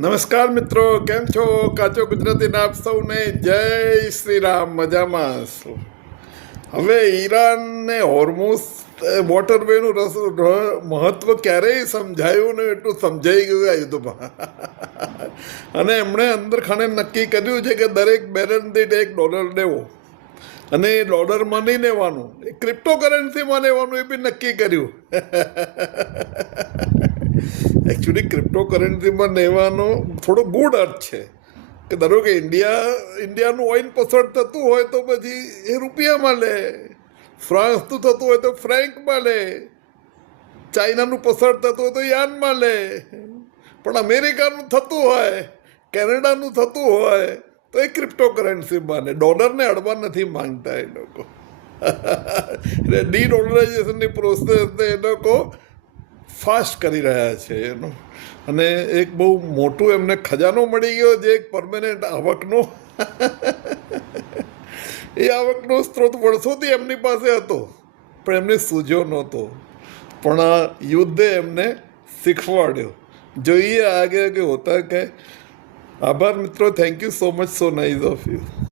નમસ્કાર મિત્રો, કેમ છો? કાચો ગુજરાતીના આપ સૌને જય શ્રી રામ. મજામાં છું. હવે ઈરાન ને હોર્મુઝ વોટરવેનું મહત્વ ક્યારેય સમજાયું ને એટલું સમજાઈ ગયું આ યુદ્ધમાં. અને એમણે અંદર ખાને નક્કી કર્યું છે કે દરેક બેરલ દીઠ $1 લેવો, અને એ ડોલરમાં નહીં લેવાનું, એ ક્રિપ્ટોકરન્સીમાં લેવાનું, એ બી નક્કી કર્યું. એકચ્યુઅલી ક્રિપ્ટોકરન્સીમાં લેવાનો થોડો ગુડ અર્થ છે કે ધારો કે ઇન્ડિયાનું ઓઇલ પસંદ થતું હોય તો પછી એ રૂપિયામાં લે, ફ્રાન્સનું થતું હોય તો ફ્રેન્કમાં લે, ચાઇનાનું પસંદ થતું હોય તો યાનમાં લે, પણ અમેરિકાનું થતું હોય, કેનેડાનું થતું હોય તો એ ક્રિપ્ટોકરન્સીમાં લે. ડોલરને અડવા નથી માંગતા એ લોકો. એટલે ડી-ડોલરાઇઝેશનની પ્રોસેસને એ લોકો ફાસ્ટ કરી રહ્યા છે એનું. અને એક બહુ મોટું એમને ખજાનો મળી ગયો, જે એક પરમેનન્ટ આવકનો. એ આવકનો સ્ત્રોત વર્ષોથી એમની પાસે હતો, પણ એમને સૂઝ્યો નહોતો. પણ આ યુદ્ધે એમને શીખવાડ્યો. જોઈએ આગે આગે હોતા કે. આભાર મિત્રો, thank you so much, so nice of you.